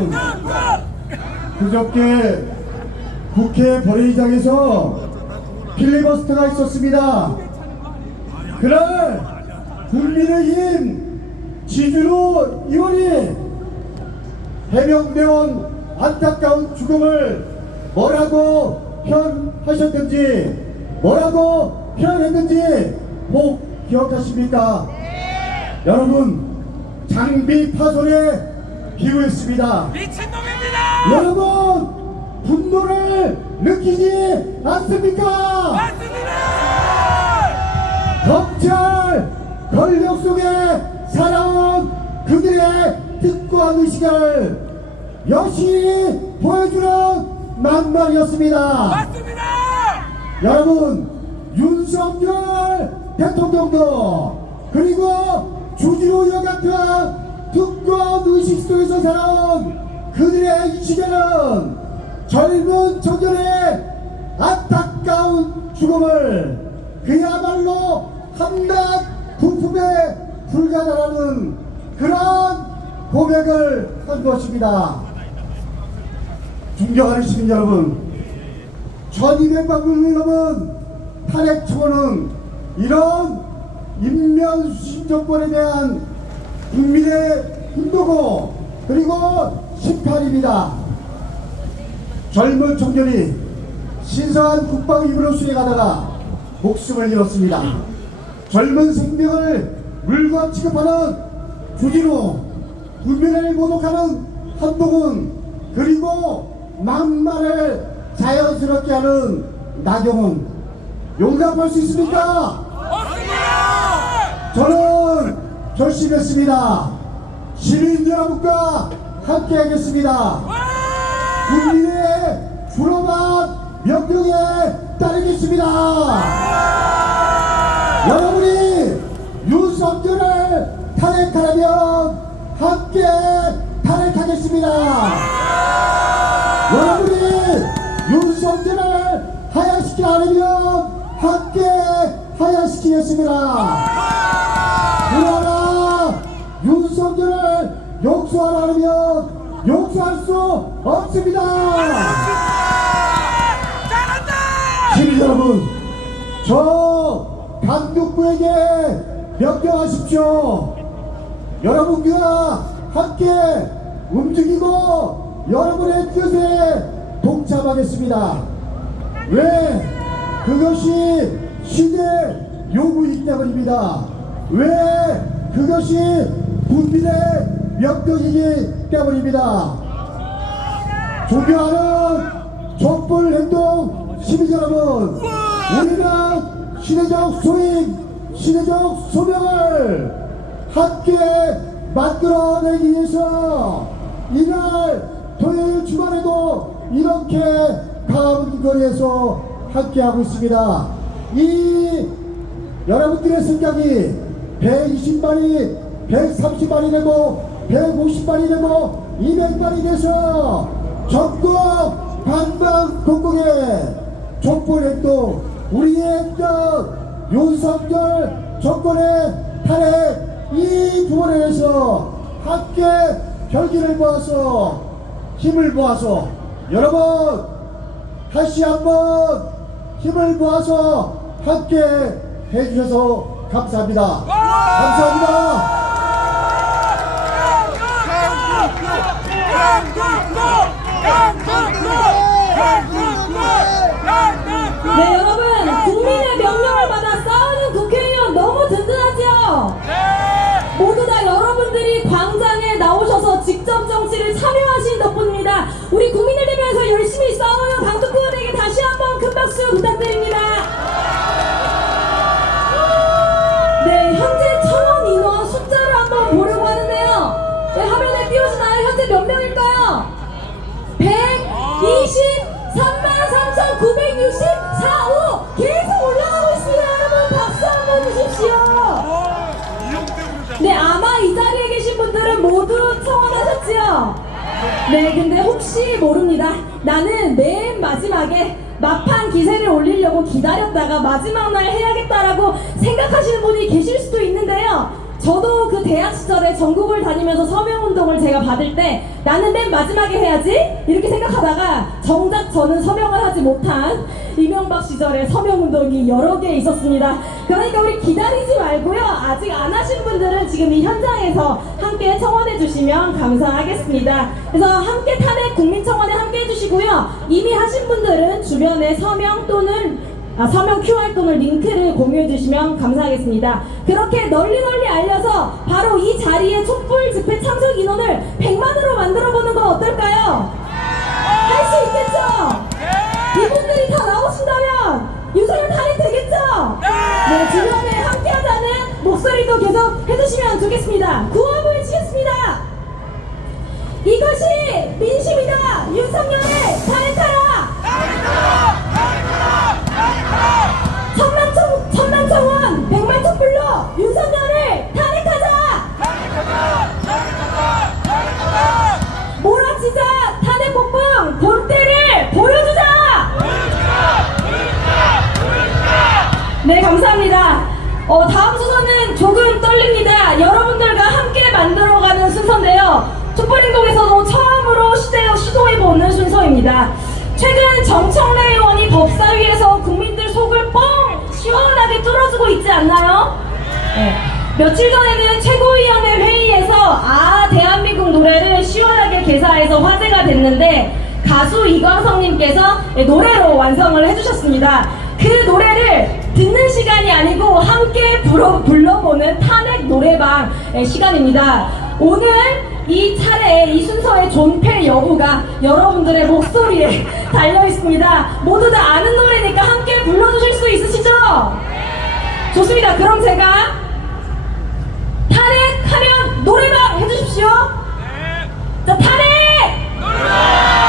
여러분, 그저께 국회 본회의장에서 필리버스터가 있었습니다. 그날 국민의힘 지준호 의원이 해명된 안타까운 죽음을 뭐라고 표현하셨든지 뭐라고 표현했는지 꼭 기억하십니까? 여러분, 장비 파손에 기우했습니다. 미친놈입니다! 여러분, 분노를 느끼지 않습니까? 맞습니다! 검찰 권력 속에 살아온 그들의 특권 의식을 여실히 보여주는 만남이었습니다. 맞습니다! 여러분, 윤석열 대통령도 그리고 주진우 의원 같은 특권 의식 속에서 살아온 그들의 이 시대는 젊은 청년의 안타까운 죽음을 그야말로 한낱 부품에 불과하다는 그런 고백을 한 것입니다. 존경하는 시민 여러분, 1200방문을 넘은 탄핵 청원은 이런 인면수신 정권에 대한 국민의 분노고 그리고 심판입니다. 젊은 청년이 신성한 국방의 임무를 수행하다가 목숨을 잃었습니다. 젊은 생명을 물건 취급하는 주진우, 국민을 모독하는 한동훈, 그리고 막말을 자연스럽게 하는 나경원, 용납할 수 있습니까? 없습니다! 저는 결심했습니다. 시민 여러분과 함께 하겠습니다. 국민의 불엄한 명령에 따르겠습니다. 여러분이 윤석열을 탄핵하려면 함께 탄핵하겠습니다. 여러분이 윤석열을 하야시키려 하려면 함께 하야시키겠습니다. 그러나 윤석열을 용서하려 하면 용서할 수 없습니다. 시민 여러분, 저 강북구에게 명령하십시오. 여러분과 함께 움직이고 여러분의 뜻에 동참하겠습니다. 왜? 그것이 시대 요구이기 때문입니다. 왜? 그것이 국민의 명령이기 때문입니다. 존경하는 촛불행동 시민 여러분, 우리는 시대적 소임, 시대적 소명을 함께 만들어내기 위해서 이날 토요일 주말에도 이렇게 강화문 거리에서 함께하고 있습니다. 이 여러분들의 생각이 120만이 130만이 되고 150만이 되고 200만이 돼서 전국 방방곡곡에 촛불행동, 우리의 뜻, 윤석열 정권의 탄핵 이 부분에 대해서 함께 결기를 모아서 힘을 모아서 여러분 다시 한번 힘을 모아서 함께 해주셔서 감사합니다. 감사합니다. 네, 여러분, 국민의 명령을 받아 싸우는 국회의원 너무 든든하죠? 모두 다 여러분들이 광장에 나오셔서 직접 정치를 참여하신 덕분입니다. 우리 국민을 대표해서 열심히 싸우는 강북구 의원에게 다시 한번 큰 박수 부탁드립니다. 네, 현재 청원 인원 숫자를 한번 보려고 하는데요. 네, 화면에 띄워주나요? 현재 몇 명일까요? 123만 3,964호 계속 올라가고 있습니다. 여러분 박수 한번 주십시오. 네, 아마 이 자리에 계신 분들은 모두 청원하셨지요? 네, 근데 혹시 모릅니다. 나는 맨 마지막에 막판 기세를 올리려고 기다렸다가 마지막 날 해야겠다라고 생각하시는 분이 계실 수도 있는데요. 저도 그 대학 시절에 전국을 다니면서 서명운동을 제가 받을 때 나는 맨 마지막에 해야지 이렇게 생각하다가 정작 저는 서명을 하지 못한 이명박 시절에 서명운동이 여러 개 있었습니다. 그러니까 우리 기다리지 말고요. 아직 안 하신 분들은 지금 이 현장에서 함께 청원해 주시면 감사하겠습니다. 그래서 함께 탄핵 국민청원에 함께 해주시고요. 이미 하신 분들은 주변에 서명 QR 또는 링크를 공유해 주시면 감사하겠습니다. 그렇게 널리 알려서 바로 이 자리에 촛불 집회 참석 인원을 100만으로 만들어 보는 건 어떨까요? 할 수 있겠죠? 이분들이 다 나오신다면 윤석열 탄핵 되겠죠? 네, 주변에 함께하자는 목소리도 계속 해주시면 좋겠습니다. 구호를 외치겠습니다. 이것이 민심이다. 윤석열을 탄핵하라. 천만청원 100만 촛불로 윤석열을 탄핵하자. 몰아치자. 탄핵 폭풍 본때를 보여주자. 네, 감사합니다. 다음 순서는 조금 떨립니다. 여러분들과 함께 만들어가는 순서인데요. 촛불행동에서도 처음으로 시도해보는 순서입니다. 최근 정청래 의원이 법사위에서 국민들 속을 뻥 시원하게 뚫어주고 있지 않나요? 네. 며칠 전에는 최고위원회 회의에서 대한민국 노래를 시원하게 개사해서 화제가 됐는데 가수 이광석님께서 노래로 완성을 해주셨습니다. 그 노래를 듣는 시간이 아니고 함께 불러보는 탄핵 노래방 시간입니다. 오늘 이 차례에 이 순서의 존폐 여부가 여러분들의 목소리에 달려있습니다. 모두 다 아는 노래니까 함께 불러주실 수 있으시죠? 좋습니다. 그럼 제가 탄핵하면 노래방 해주십시오. 자, 탄핵! 노래방!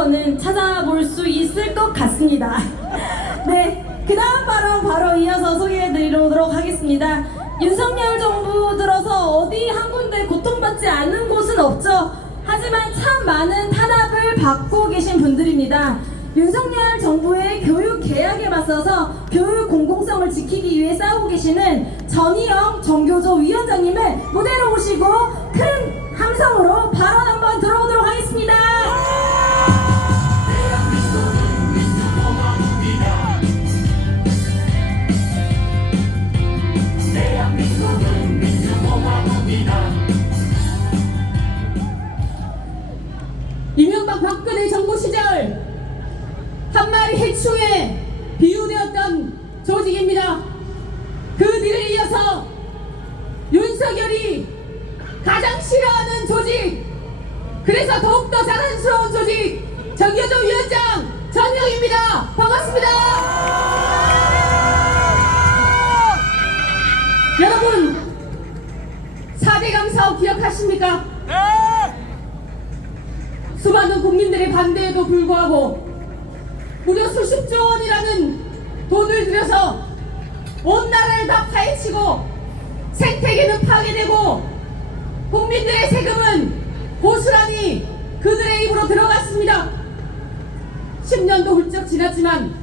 통해서는 찾아볼 수 있을 것 같습니다. 네, 그 다음 발언 바로 이어서 소개해드리도록 하겠습니다. 윤석열 정부 들어서 어디 한 군데 고통받지 않는 곳은 없죠. 하지만 참 많은 탄압을 받고 계신 분들입니다. 윤석열 정부의 교육 개혁에 맞서서 교육 공공성을 지키기 위해 싸우고 계시는 전희영 정교조 위원장님을 무대로 모시고 큰 함성으로 발언 한번 들어보도록 하겠습니다. 이명박 박근혜 정부 시절 한 마리 해충에 비유되었던 조직입니다. 그 뒤를 이어서 윤석열이 가장 싫어하는 조직, 그래서 더욱더 자랑스러운 조직, 정교조 위원장 전희영입니다. 반갑습니다. 여러분, 4대강 사업 기억하십니까? 네! 수많은 국민들의 반대에도 불구하고 무려 수십조 원이라는 돈을 들여서 온 나라를 다 파헤치고 생태계는 파괴되고 국민들의 세금은 고스란히 그들의 입으로 들어갔습니다. 10년도 훌쩍 지났지만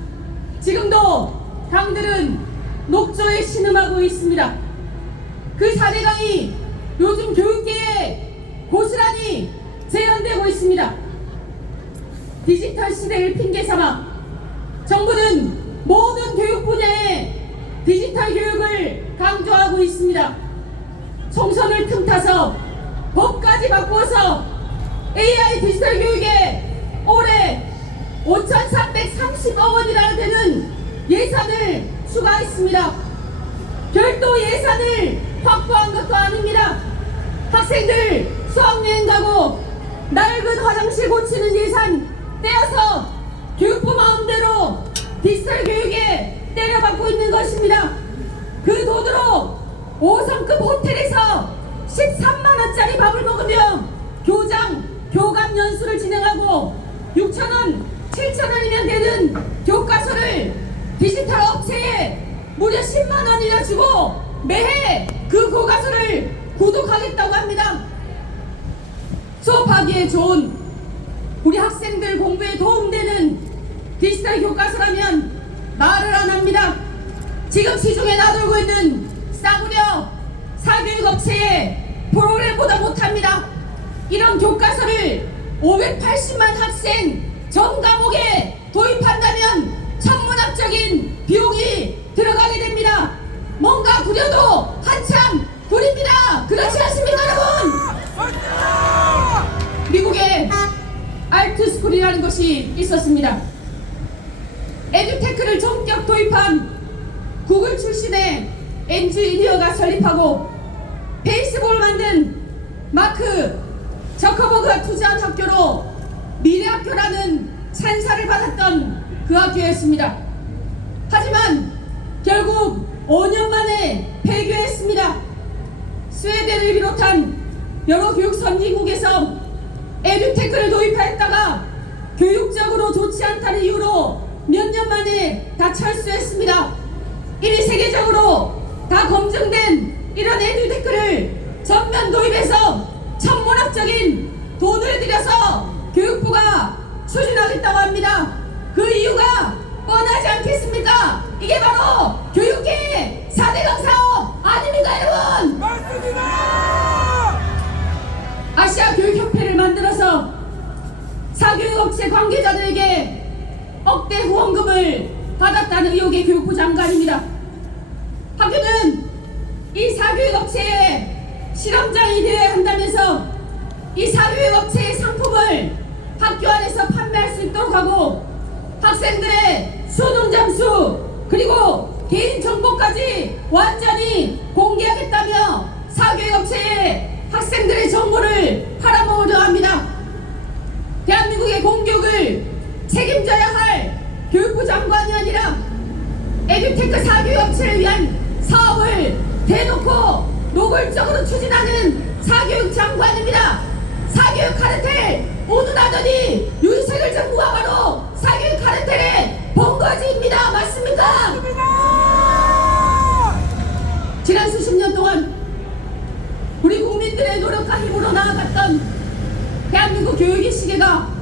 지금도 강들은 녹조에 신음하고 있습니다. 그 4대강이 요즘 교육계에 고스란히 재현되고 있습니다. 디지털 시대를 핑계삼아 정부는 모든 교육 분야에 디지털 교육을 강조하고 있습니다. 총선을 틈타서 법까지 바꾸어서 AI 디지털 교육에 올해 5,330억 원이나 되는 예산을 추가했습니다. 별도 예산을 확보한 것도 아닙니다. 학생들 수학여행 가고 낡은 화장실 고치는 예산 떼어서 교육부 마음대로 디지털 교육에 때려박고 있는 것입니다. 그 돈으로 5성급 호텔에서 13만원짜리 밥을 먹으며 교장, 교감 연수를 진행하고 6,000원, 7,000원이면 되는 교과서를 디지털 업체에 무려 10만원이나 주고 매해 그 교과서를 구독하겠다고 합니다. 수업하기에 좋은, 우리 학생들 공부에 도움되는 디지털 교과서라면 말을 안 합니다. 지금 시중에 나돌고 있는 싸구려 사교육업체의 프로그램보다 못합니다. 이런 교과서를 580만 학생 전 과목에 도입한다면 천문학적인 비용이 들어가게 됩니다. 뭔가 구려도 한참 구립니다. 그렇지 않습니까, 여러분? 미국에 알트스쿨이라는 것이 있었습니다. 에듀테크를 전격 도입한 구글 출신의 엔지니어가 설립하고 페이스북을 만든 마크 저커버그가 투자한 학교로 미래학교라는 찬사를 받았던 그 학교였습니다. 하지만 결국 5년 만에 폐교했습니다. 스웨덴을 비롯한 여러 교육 선진국에서 에듀테크를 도입하였다가 교육적으로 좋지 않다는 이유로 몇 년 만에 다 철수했습니다. 이미 세계적으로 다 검증된 이런 에듀테크를 전면 도입해서 천문학적인 돈을 들여서 교육부가 추진하겠다고 합니다. 그 이유가 뻔하지 않겠습니까? 이게 바로 교육계의 4대강 사업 아닙니까, 여러분? 맞습니다! 아시아 교육협회를 만들어서 사교육업체 관계자들에게 억대 후원금을 받았다는 의혹의 교육부 장관입니다. 학교는 이 사교육업체의 실험장이 되어야 한다면서 이 사교육업체의 상품을 학교 안에서 판매할 수 있도록 하고 학생들의 수능 점수 그리고 개인 정보까지 완전히 공개하겠다며 사교육업체에 학생들의 정보를 팔아먹으려 합니다. 대한민국의 공교육을 책임져야 할 교육부 장관이 아니라 에듀테크 사교육업체를 위한 사업을 대놓고 노골적으로 추진하는 사교육 장관입니다. 사교육 카르텔 오둔하더니 윤석열 윤석열 정부가 바로 사교육 카르텔의 본거지입니다. 맞습니까? 지난 수십 년 동안 우리 국민들의 노력과 힘으로 나아갔던 대한민국 교육의 시계가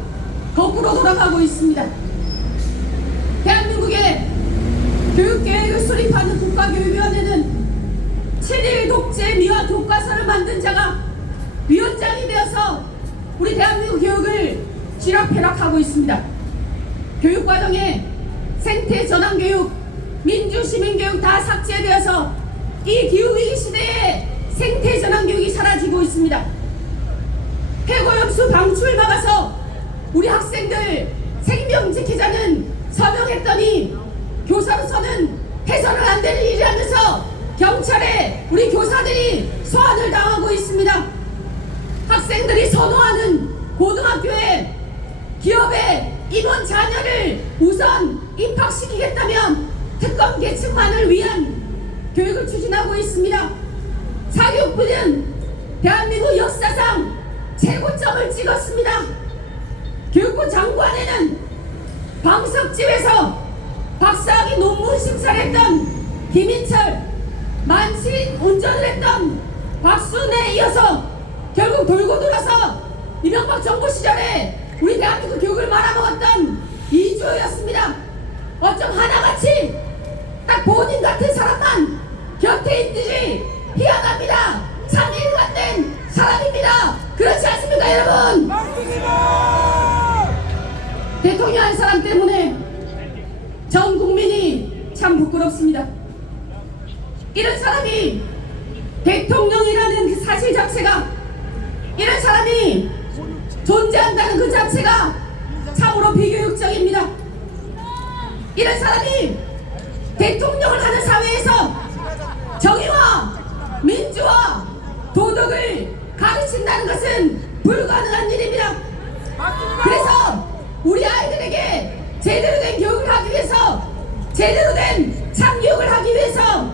거꾸로 돌아가고 있습니다. 대한민국의 교육계획을 수립하는 국가교육위원회는 7일 독재 미화 교과서를 만든 자가 위원장이 되어서 우리 대한민국 교육을 쥐락펴락하고 있습니다. 교육과정에 생태 전환교육, 민주시민교육 다 삭제되어서 이 기후위기 시대에 생태 전환교육이 사라지고 있습니다. 폐오염수 방출 막아서 우리 학생들 생명 지키자는 서명했더니 교사로서는 해서는 안 되는 일이라면서 경찰에 우리 교사들이 소환을 당하고 있습니다. 학생들이 선호하는 고등학교에 기업의 임원 자녀를 우선 입학시키겠다면 특권 계층만을 위한 교육을 추진하고 있습니다. 사교육부는 대한민국 역사상 최고점을 찍었습니다. 교육부 장관에는 방석집에서 박사학위 논문 심사를 했던 김인철, 만신 운전을 했던 박순애에 이어서 결국 돌고 돌아서 이명박 정부 시절에 우리 대한민국 교육을 말아먹었던 이주호였습니다. 어쩜 하나같이 딱 본인 같은 사람만 곁에 있듯이 희한합니다. 참 일관된 사람입니다. 그렇지 않습니까 여러분? 대통령 한 사람 때문에 전 국민이 참 부끄럽습니다. 이런 사람이 대통령이라는 그 사실 자체가, 이런 사람이 존재한다는 그 자체가 참으로 비교육적입니다. 이런 사람이 대통령을 하는 사회에서 정의와 민주와 도덕을 가르친다는 것은 불가능한 일입니다. 그래서 우리 아이들에게 제대로 된 교육을 하기 위해서, 제대로 된 참교육을 하기 위해서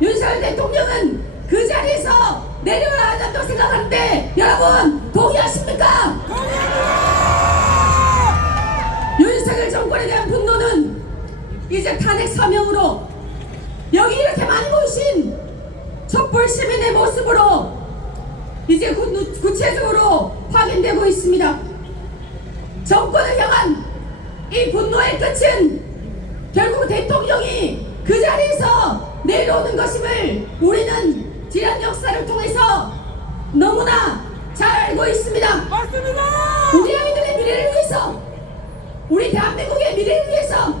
윤석열 대통령은 그 자리에서 내려와야 한다고 생각하는데 여러분 동의하십니까? 윤석열 정권에 대한 분노는 이제 탄핵 서명으로, 여기 이렇게 많이 모이신 촛불 시민의 모습으로 이제 구체적으로 확인되고 있습니다. 정권을 향한 이 분노의 끝은 결국 대통령이 그 자리에서 내려오는 것임을 우리는 지난 역사를 통해서 너무나 잘 알고 있습니다. 맞습니다. 우리 아이들의 미래를 위해서, 우리 대한민국의 미래를 위해서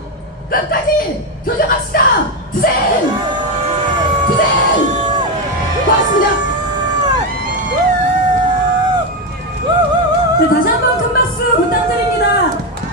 끝까지 조정합시다. 투쟁!